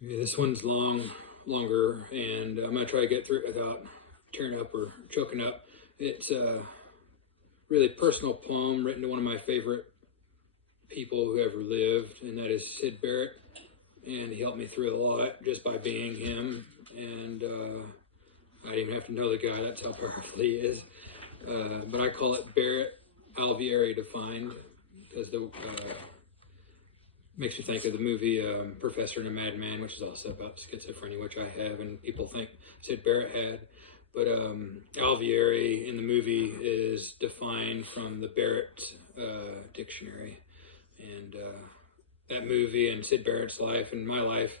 Yeah, this one's longer, and I'm gonna try to get through it without tearing up or choking up. It's a really personal poem written to one of my favorite people who ever lived, and that is Syd Barrett. And he helped me through a lot just by being him. And I didn't even have to know the guy. That's how powerful he is. But I call it Barrett Alveary defined because the makes you think of the movie Professor and a Madman, which is also about schizophrenia, which I have, and people think Syd Barrett had. But Alveary in the movie is defined from the Barrett dictionary. And that movie and Syd Barrett's life and my life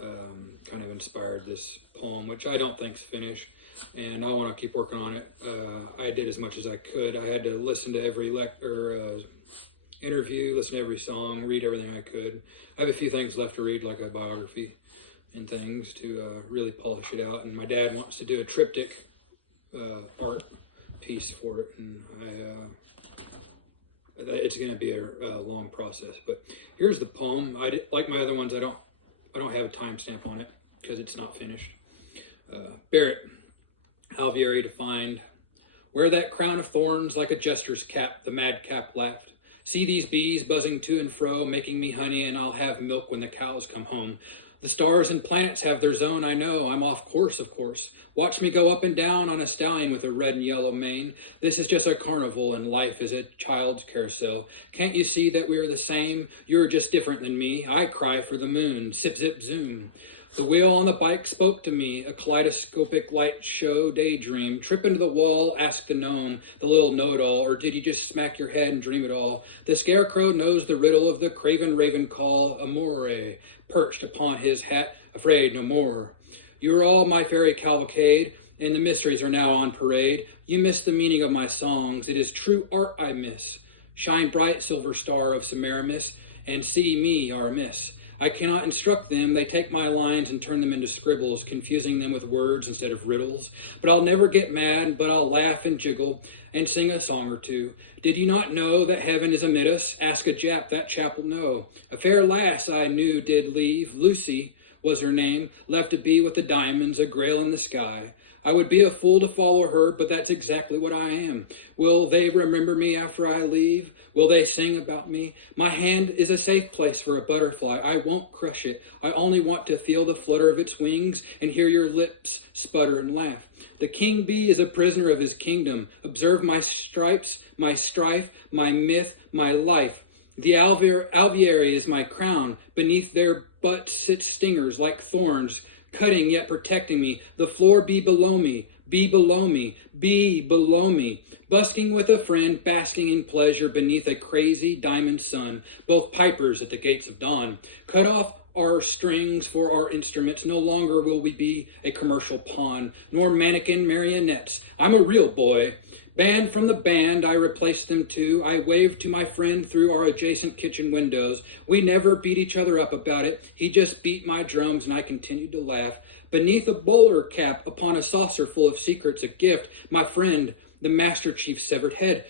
kind of inspired this poem, which I don't think's finished. And I want to keep working on it. I did as much as I could. I had to listen to every interview, listen to every song, read everything I could. I have a few things left to read, like a biography and things, to really polish it out. And my dad wants to do a triptych art piece for it, and it's going to be a long process. But here's the poem. Like my other ones, I don't have a timestamp on it because it's not finished. Barrett, Alveary defined. Wear that crown of thorns like a jester's cap, the madcap laughed. See these bees buzzing to and fro, making me honey, and I'll have milk when the cows come home. The stars and planets have their zone, I know. I'm off course, of course. Watch me go up and down on a stallion with a red and yellow mane. This is just a carnival, and life is a child's carousel. Can't you see that we are the same? You're just different than me. I cry for the moon. Zip, zip, zoom. The wheel on the bike spoke to me, a kaleidoscopic light show daydream. Trip into the wall, ask the gnome, the little know-it-all, or did you just smack your head and dream it all? The scarecrow knows the riddle of the craven raven call, amore, perched upon his hat, afraid no more. You are all my fairy cavalcade, and the mysteries are now on parade. You miss the meaning of my songs, it is true art I miss. Shine bright, silver star of Semiramis, and see me are amiss. I cannot instruct them. They take my lines and turn them into scribbles, confusing them with words instead of riddles. But I'll never get mad, but I'll laugh and jiggle and sing a song or two. Did you not know that heaven is amid us? Ask a Jap, that chap will know. A fair lass I knew did leave, Lucy was her name, left to be with the diamonds, a grail in the sky. I would be a fool to follow her, but that's exactly what I am. Will they remember me after I leave? Will they sing about me? My hand is a safe place for a butterfly. I won't crush it. I only want to feel the flutter of its wings and hear your lips sputter and laugh. The king bee is a prisoner of his kingdom. Observe my stripes, my strife, my myth, my life. The alveary is my crown. Beneath their butts sit stingers like thorns, cutting yet protecting me. The floor be below me, be below me, be below me. Busking with a friend, basking in pleasure beneath a crazy diamond sun, both pipers at the gates of dawn. Cut off our strings for our instruments. No longer will we be a commercial pawn, nor mannequin marionettes. I'm a real boy. Banned from the band, I replaced them too. I waved to my friend through our adjacent kitchen windows. We never beat each other up about it. He just beat my drums and I continued to laugh. Beneath a bowler cap, upon a saucer full of secrets, a gift, my friend, the Master Chief's severed head.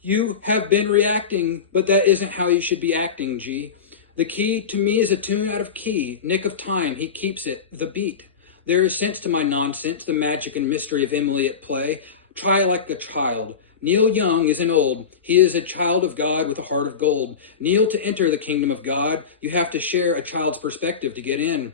You have been reacting, but that isn't how you should be acting, G. The key to me is a tune out of key, nick of time, he keeps it, the beat. There is sense to my nonsense, the magic and mystery of Emily at play. Try like a child. Neil Young isn't old. He is a child of God with a heart of gold. Kneel to enter the kingdom of God. You have to share a child's perspective to get in.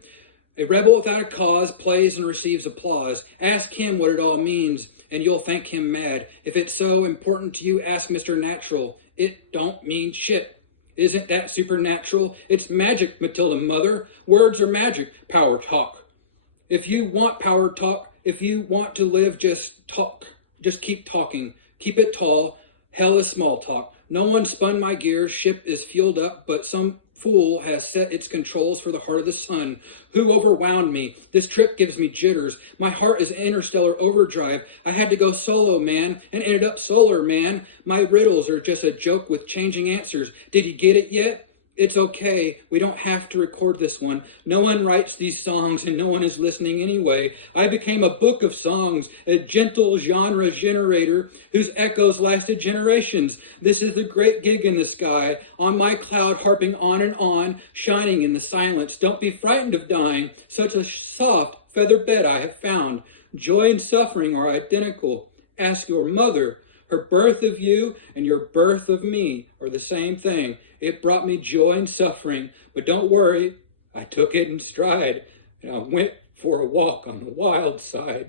A rebel without a cause plays and receives applause. Ask him what it all means, and you'll thank him mad. If it's so important to you, ask Mr. Natural. It don't mean shit. Isn't that supernatural? It's magic, Matilda Mother. Words are magic. Power talk. If you want power talk, if you want to live, just talk. Just keep talking. Keep it tall. Hell is small talk. No one spun my gears. Ship is fueled up, but some fool has set its controls for the heart of the sun. Who overwhelmed me? This trip gives me jitters. My heart is interstellar overdrive. I had to go solo, man, and ended up solar, man. My riddles are just a joke with changing answers. Did you get it yet? It's okay. We don't have to record this one. No one writes these songs and no one is listening anyway. I became a book of songs, a gentle genre generator whose echoes lasted generations. This is the great gig in the sky, on my cloud harping on, shining in the silence. Don't be frightened of dying. Such a soft feather bed I have found. Joy and suffering are identical. Ask your mother. Her birth of you and your birth of me are the same thing. It brought me joy and suffering, but don't worry, I took it in stride, and I went for a walk on the wild side.